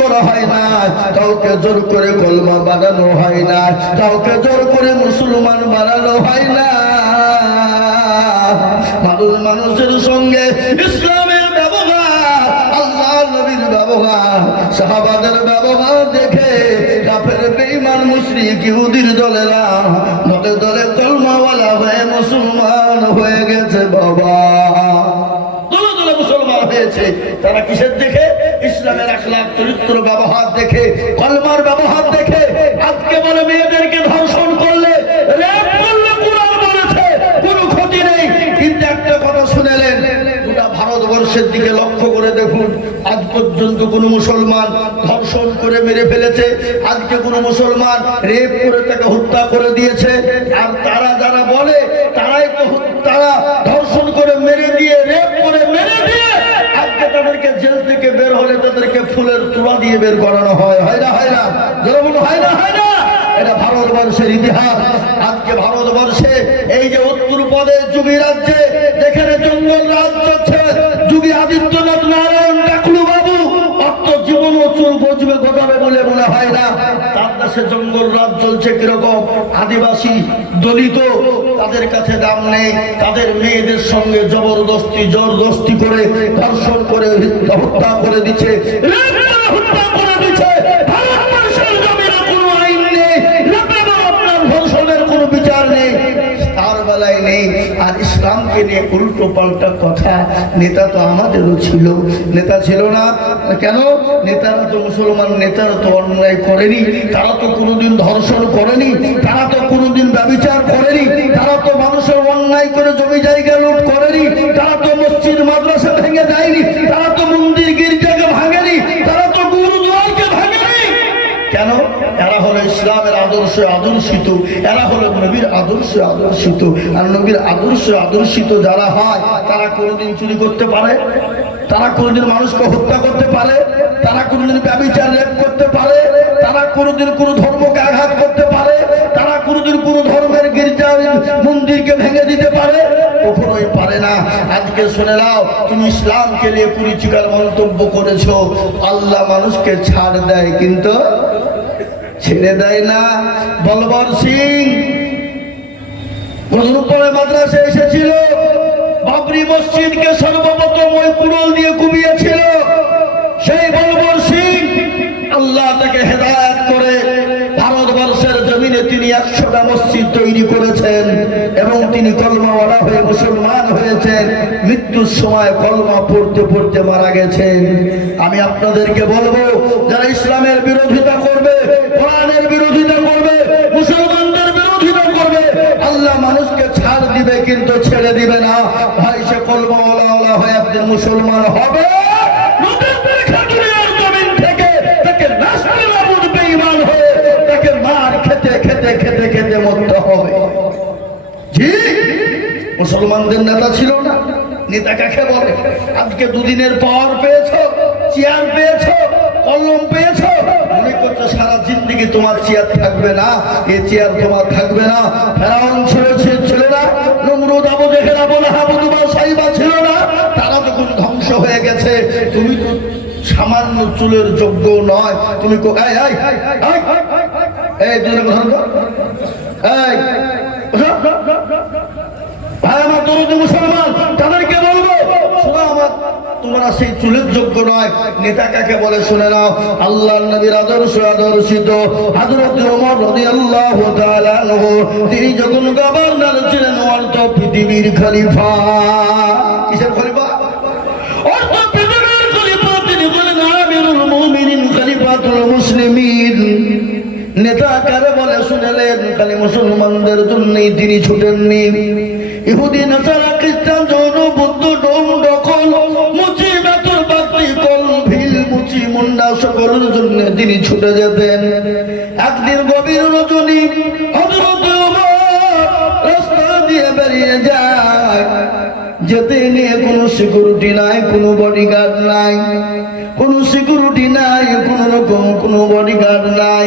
করা হয় না, কাউকে জোর করে কলমা বানানো হয় না, কাউকে জোর করে মুসলমান বানানো হয় না। মানুষ মানুষের সঙ্গে ইসলামের ব্যবহার আল্লাহ নবীর ব্যবহার, সাহাবাদের ব্যবহার দেখে কাফের, বেঈমান, মুশরিক, ইহুদির দলেরা দলে দলে কলমাওয়ালা হয়ে মুসলমান হয়ে গেছে, বাবা। দলে দলে মুসলমান হয়েছে, তারা কিসের দেখে? ইসলামের আখলাক চরিত্র ব্যবহার দেখে, কলমার ব্যবহার দেখে, আজকে বলে মেয়েদেরকে ধর্ষণ করলে কোনো ক্ষতি নেই। কিন্তু একটা কথা ভারতবর্ষের দিকে লক্ষ্য করে দেখুন, আজ পর্যন্ত কোন মুসলমান করে মেরে ফেলেছে, আজকে কোন মুসলমান করে তাকে হত্যা করে দিয়েছে, আর তারা যারা বলে, তারাই তো তারা ধর্ষণ করে মেরে দিয়ে রেপ করে মেরে দিয়ে আজকে তাদেরকে জেল থেকে বের হলে তাদেরকে ফুলের তুলা দিয়ে বের করানো হয়। হয় না হয় না। যারা হয় না হয় না। এটা ভারতবর্ষের ইতিহাস। আজকে ভারতবর্ষে এই যে উত্তর প্রদেশ যুগী রাজ্যে, যেখানে জঙ্গল রাজ চলছে যুগী আদিত্যনাথ নারায়ণ ডাকলু বাবু অত জীবন চুল বজবে গোটাবে বলে মনে হয় না। তার দেশে জঙ্গল রাজ চলছে কীরকম? আদিবাসী, দলিত তাদের কাছে দাম নেই। তাদের মেয়েদের সঙ্গে জবরদস্তি জবরদস্তি করে ধর্ষণ করে হত্যা করে দিচ্ছে। হত্যা করে দিচ্ছে ভারতবর্ষের জমিনে কোনো আইন নেই রেপেরও আপনার ধর্ষণের কোনো বিচার নেই তার বেলায় নেই আর ইসলামকে নিয়ে উল্টো পাল্টা কথা নেতা তো আমাদেরও ছিল। নেতা ছিল না। কেন? নেতারা তো মুসলমান, নেতারা তো অন্যায় করেনি। তারা তো কোনোদিন ধর্ষণ করেনি। তারা তো কোনোদিন ব্যবচার করেনি। তারা তো মানুষের অন্যায় করে জমি জায়গা লুট করেনি। তারা তো মসজিদ, মাদ্রাসা ভেঙে দেয়নি। আদর্শে আদর্শিত, এরা হলো নবীর আদর্শে আদর্শিত। আর নবীর আদর্শে আদর্শিত যারা হয়, তারা কোনোদিন চুরি করতে পারে, তারা কোনোদিন মানুষকে হত্যা করতে পারে, তারা কোনোদিন ব্যবচার রেপ করতে পারে, তারা কোনোদিন কোনো ধর্মকে আঘাত করতে পারে, তারা কোনোদিন কোনো ধর্মের গির্জা মন্দিরকে ভেঙে দিতে পারে, কখনোই পারে না। আজকে শুনে নাও, তুমি ইসলামকে নিয়ে কুড়িচিকার মন্তব্য করেছ, আল্লাহ মানুষকে ছাড় দেয়, কিন্তু ছেড়ে দেয় না। বলবর সিং পরে মাদ্রাসে এসেছিল। বাবরি মসজিদকে সর্বপ্রথম ওই কুড়ল দিয়ে কুমিয়েছিল। সেই বলবর সিং, আল্লাহ তাকে হেদায়ত করে ভারতবর্ষের জমিনে তিনি একশোটা মসজিদ তৈরি করেছেন এবং তিনি কলমাওয়ালা হয়ে মুসলমান হয়েছেন। মৃত্যুর সময় কলমা পড়তে পড়তে মারা গেছেন। আমি আপনাদেরকে বলব, যারা ইসলামের বিরোধিতা করবে হবে। মুসলমানদের নেতা ছিল না। নেতা কাকে বলে? আজকে দুদিনের পাওয়ার পেয়েছ চেয়ার পেয়েছ কলম পেয়েছ। মনে করছ সারা জিন্দগি তোমার চেয়ার থাকবে না? এ চেয়ার তোমার থাকবে না। ফেরাউন ছিল ছিল- ছিল না নমরুদ আবু জেহেল আবু লাহাব তোমার সাইবা ছিল না। হয়ে গেছে। তুমি তো সামান্য চুলের যোগ্য নয়। তুমি তিনি যখন গভর্নর ছিলেন অর্থ পৃথিবীর খলিফা। কিসের নেতা কারে বলে শুনেলেন, খালি মুসলমানদের জন্যই তিনি ছুটেননি। ইহুদি নেতারা, খ্রিস্টান যৌন বুদ্ধ, ডোম, দখল, মুচি, বেতর, বাতি মুন্ডা সকলের জন্য তিনি ছুটে যেতেন। একদিন গভীর রজনী হযরত রাস্তা দিয়ে বেরিয়ে যায়। যেতে নিয়ে কোনো সিকিউরিটি নাই, কোনো বডিগার্ড নাই। সিকিউরিটি নাই কোন রকম কোনো বডিগার্ড নাই।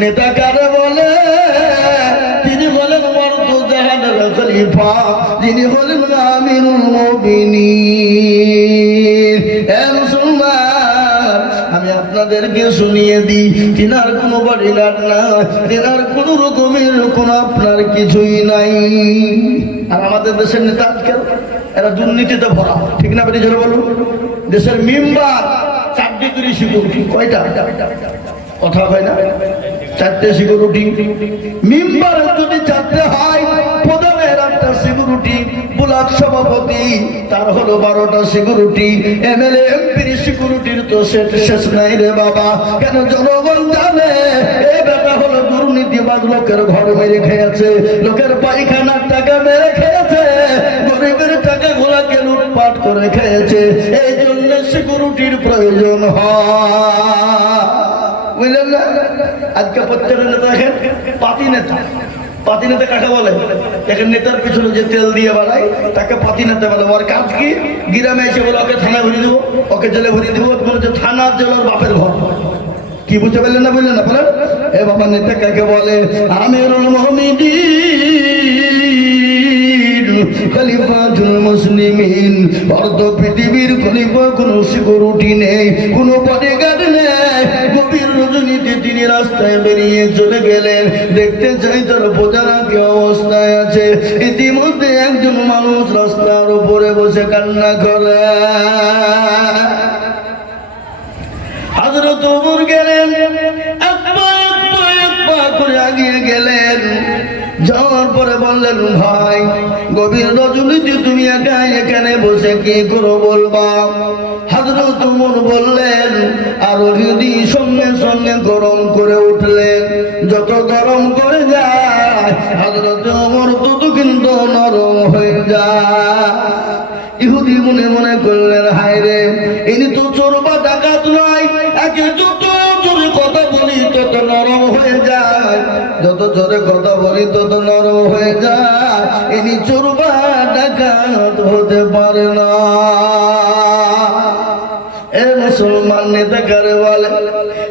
নেতা কারে বলে, তিনি বলেন মর্দ জাহানের খলিফা, যিনি হলেন আমিরুল মুমিনিন। আমি আপনাদেরকে শুনিয়ে দিই, তিনার কোনো বডিগার্ড না তিনার কোনো রকমের কোনো আপনার কিছুই নাই। আর আমাদের দেশের নেতা আজকাল, এরা দুর্নীতিতে ভরা। ঠিক না জোরে বলুন? দেশের মেম্বার ডিগ্রি কয়টা? কথা হয় না? চারটে যদি চারটে হয় লোকের ঘর মেরে খেয়েছে। লোকের পায়খানার টাকা মেরে খেয়েছে। গরিবের টাকা গোলাকে লুটপাট করে খেয়েছে। সিকিউরিটির প্রয়োজন হয়। বুঝলেন না? আজকে প্রত্যেকের নেতা দেখেন, পাতি নেতা। পাতি নেতা কাকে বলে? দেখেন, নেতার পিছনে যে তেল দিয়ে বাড়ায় তাকে পাতি নেতা বলে। ওর কাজ কি? গ্রামে এসে বলে, ওকে থানায় ভরিয়ে দেবো, ওকে জেলে ভরিয়ে দেবো হচ্ছে থানার জেল ওর বাপের ঘর। কি বুঝতে পারলেন না বুঝলেন না? বলেন, এ বাবা নেতা কাকে বলে? আমিরুল মুমিনিন মুসলিমিন। অর্ধ পৃথিবীর কোনো সিকিউরিটি নেই, কোনো বডিগার্ড নেই। গভীর রজনীতে তিনি রাস্তায় বেরিয়ে চলে গেলেন। দেখতে চাই তার প্রজারা কি অবস্থায় আছে। ইতিমধ্যে একজন মানুষ রাস্তার উপরে বসে কান্না করে। হাজরত গেলেন। এক পা এক পা করে আগিয়ে গেলেন। যাওয়ার পরে বললেন, ভাই, গভীর রজনীতে তুমি একা এখানে বসে কি করো বলবা? হাজরত ওমর বললেন, আর যদি সঙ্গে সঙ্গে গরম করে উঠলেন। যত গরম করে যায় হাজরত ওমর তত কিন্তু নরম হয়ে যায়। ইহুদি মনে মনে করলেন, হায় রে, ইনি তো চোর বা ডাকাত নয়, একে যত যত জোরে কথা বলি, তত নরম হয়ে যায়। ইনি চোর বা ডাকাত হতে পারে না। এ মুসলমান নেতা কারে বলে,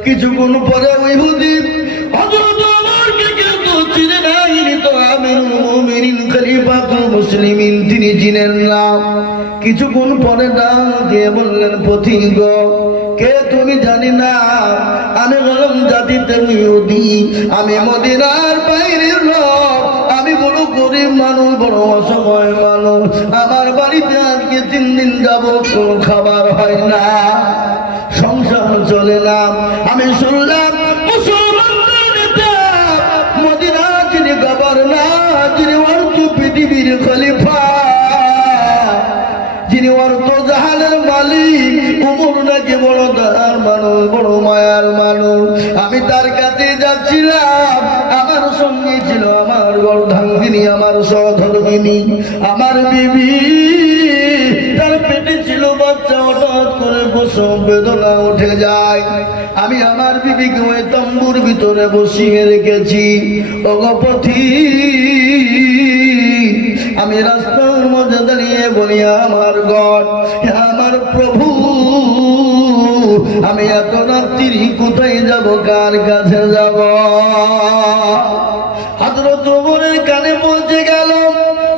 কিছুক্ষণ পরে ইহুদি হযরত ওমরকে কিন্তু চিনে না ইনি তো আমিরুল মুমিনিন, খলিফাতুল তিনি চিনেন না কিছুক্ষণ পরে ডাক দিয়ে বললেন পথিক কে তুমি জানি না? ইহুদি আমি মদিনার বাইরের লোক, আমি বড় গরিব মানুষ, বড় অসময় মানুষ। আমার বাড়িতে আজকে তিন দিন যাব কোনো খাবার হয় না। সংসার চলে না। আমি শুনলাম অর্থ পৃথিবীর মালিক, উমর নাকি বড় দয়ার মানুষ, বড় মায়ার আমার ছিল আমার গর্ধাঙ্গিনী, আমার সহধর্মিনী, আমার বিবি। তার পেটে ছিল বাচ্চা, হঠাৎ করে বেদনা উঠে যায়। আমি আমার বিবিকে ওই তম্বুর ভিতরে বসিয়ে রেখেছি। অগপথি আমি রাস্তার মধ্যে দাঁড়িয়ে বলি, আমার গড আমার প্রভু আমি এত রাত্রি কোথায় যাব, কার কাছে যাব? হাজরত ওমরের কানে পৌঁছে গেল।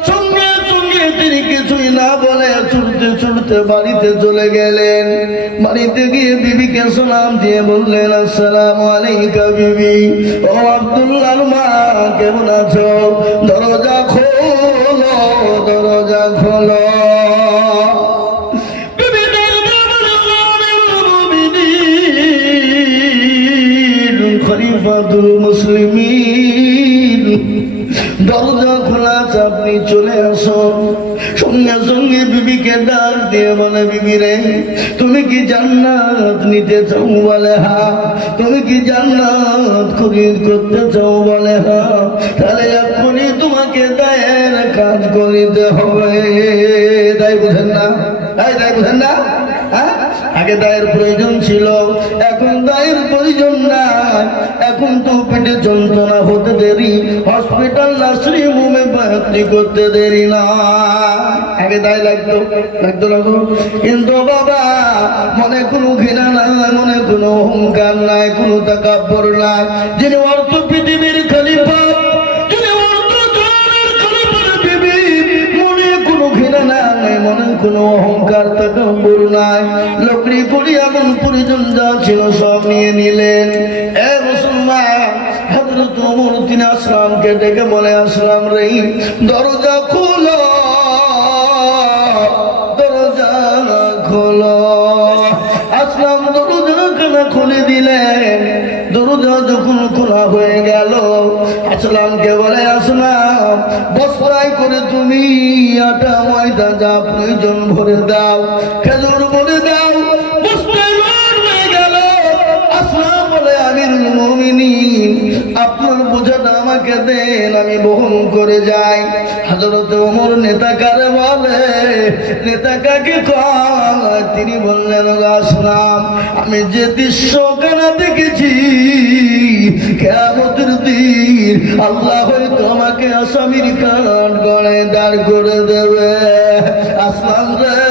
সঙ্গে সঙ্গে তিনি কিছুই না বলে ছুটতে ছুটতে বাড়িতে চলে গেলেন। বাড়িতে গিয়ে বিবিকে সালাম দিয়ে বললেন, আসসালাম আলাইকা বিবি। ও আব্দুল্লাহর মা, কেমন আছো? দরজা খোলো দরজা খোলো। বিবিকে ডাক দিয়ে বলে, বিবি রে, তুমি কি জান্নাত নিতে চাও বলে, হা? তুমি কি জান্নাত খরিদ করতে চাও বলে, হা? তাহলে এখনই তোমাকে দায়ের কাজ করিতে হবে। তাই বুঝেন না? তাই তাই বুঝেন না? আগে দায়ের প্রয়োজন ছিল, এখন দায়ের প্রয়োজন নাই এখন তো পেটে যন্ত্রণা হতে দেরি হসপিটাল নার্সারি মুমে ভর্তি করতে দেরি না। আগে দায় লাগতো লাগতো লাগতো কিন্তু বাবা, মনে কোনো ঘৃণা নাই, মনে কোনো অহংকার নাই, কোনো তাকাব্বর নাই। যিনি অর্থ পৃথিবীর কোনো অহংকার তাকব্বুর নাই। লকড়ি করি এমন পরিজন যা ছিল সব নিয়ে নিলেন। এ মুসলমান, হযরত ওমর তিনি আসলামকে ডেকে বলে, আসলাম রে, দরজা খুলো, দরজা খোলো। আসলাম দরজা খুলে দিলেন। দরজা যখন খোলা হয়ে গেল, আসলামকে বলে, আসলাম বস্তায় করে তুমি আটা ময়দা যা প্রয়োজন ভরে দাও, খেজুর ভরে দাও বস্তায় হয়ে গেল। আসলাম বলে, আমির মুমিনিন আপনার বোঝাটা আমাকে দেন, আমি বহন করে যাই। হযরত ওমর নেতা কারে বলে নেতা কাকে কয়, তিনি বললেন "ও আসলাম আমি যে দৃশ্য কেনা দেখেছি কেমতের দিন আল্লাহ হয়তো আমাকে আসামির কান গড়ে দাঁড় করে দেবে। আসলাম রে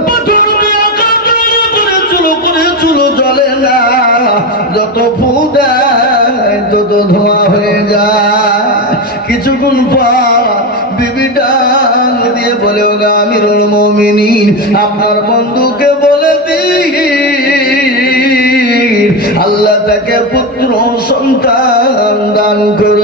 যত ফু তত ধোঁয়া হয়ে যায়। কিছুক্ষণ পর বিবিটা দিয়ে বলে, ওগা আমিরুল মমিনী আপনার বন্ধুকে বলে দিই আল্লাহ তাকে পুত্র সন্তান দান করেছে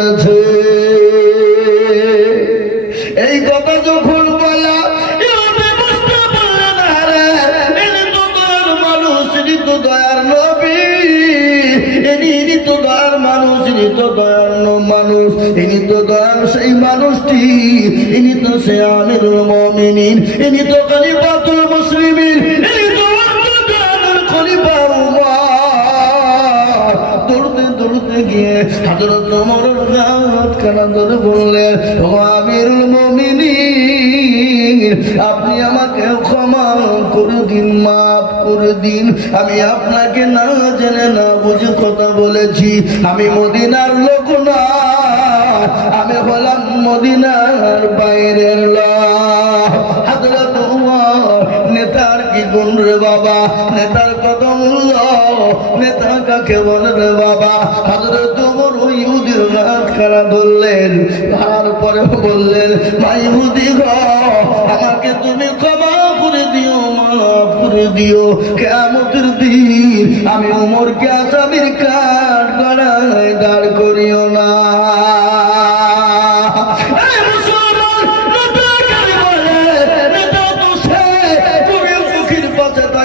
ইনি তো সে আমিরুল ইনি তো খলিফাতুল মুসলিমিন, ইনি তো খলিফা দৌড়তে দৌড়তে গিয়ে ওমরের হাত কানা ধরে বললেন ও আমিরুল আপনি আমাকে ক্ষমা করে দিন মাফ করে দিন। আমি আপনাকে না জেনে না বুঝে কথা বলেছি। আমি মদিনার লোক মদিনার বাইরের হাজরত নেতার কি গুণ রে বাবা? নেতার কত মূল্য? নেতা কাকে বলে রে বাবা? হাজরত ইহুদির রাত খারা ধরলেন। ধরার পরে বললেন ভাই ইহুদি আমাকে তুমি ক্ষমা করে দিও, মাফ করে দিও। কেমতের দিন আমি উমরকে আসামির কাঠ গড়ায় দাঁড় করিও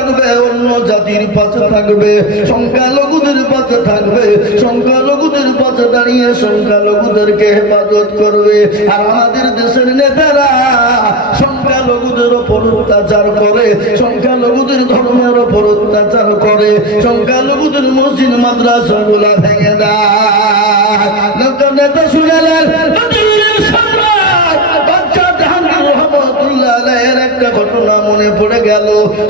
থাকবে, অন্য জাতির পাশে থাকবে, সংখ্যালঘুদের পাশে থাকবে, সংখ্যালঘুদের পাশে দাঁড়িয়ে সংখ্যালঘুদেরকে হেফাজত করবে। আর আমাদের দেশের নেতারা সংখ্যালঘুদের ওপর অত্যাচার করে, সংখ্যালঘুদের ধর্মের ওপর অত্যাচার করে, সংখ্যালঘুদের মসজিদ মাদ্রাসা গুলা ভেঙে দেয়। নেতা শুনেলেন একটা ঘটনা মনে পড়ে গেল।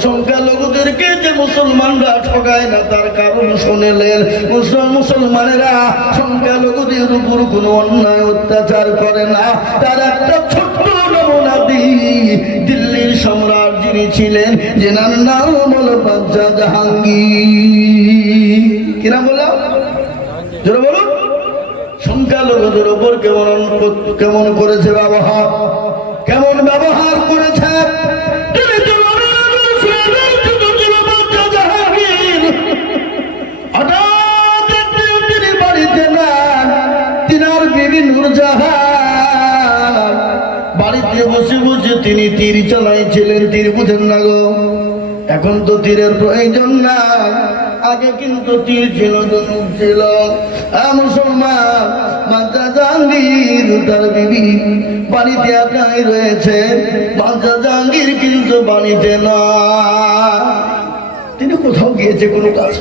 সংখ্যালঘুদেরকে যে মুসলমানরা ঠকায় না, তার কারণ শুনেলেন। মুসলমানেরা সংখ্যালঘুদের উপর কোনো অন্যায় অত্যাচার করে না। তার একটা ছোট্ট নমুনা দিল্লির সম্রাট যিনি ছিলেন, যেনার নাম হলো বাদশাহ জাহাঙ্গীর কিনা বলো? সংখ্যালঘুদের উপর কেমন কেমন করেছে ব্যবহার? চালাইছিলেন তীর বুঝেন না গো। এখন তো তীরের প্রয়োজন না। আগে কিন্তু তীর ছিল ছিল। জাহাঙ্গীর না। তিনি কোথাও গিয়েছে, কোনো কাজ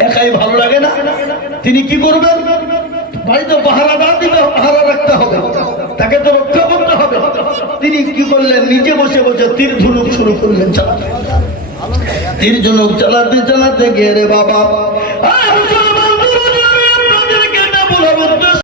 একাই ভালো লাগে না। তিনি কি করবেন? বাড়িতে পাহারা দিতে পাহারা রাখতে হবে। তাকে তো রক্ষা করতে হবে। তিনি কি করলেন? নিজে বসে বসে তীর ধনুক শুরু করলেন চালাতে। তীর জনক চালাতে চালাতে গিয়ে রে বাবা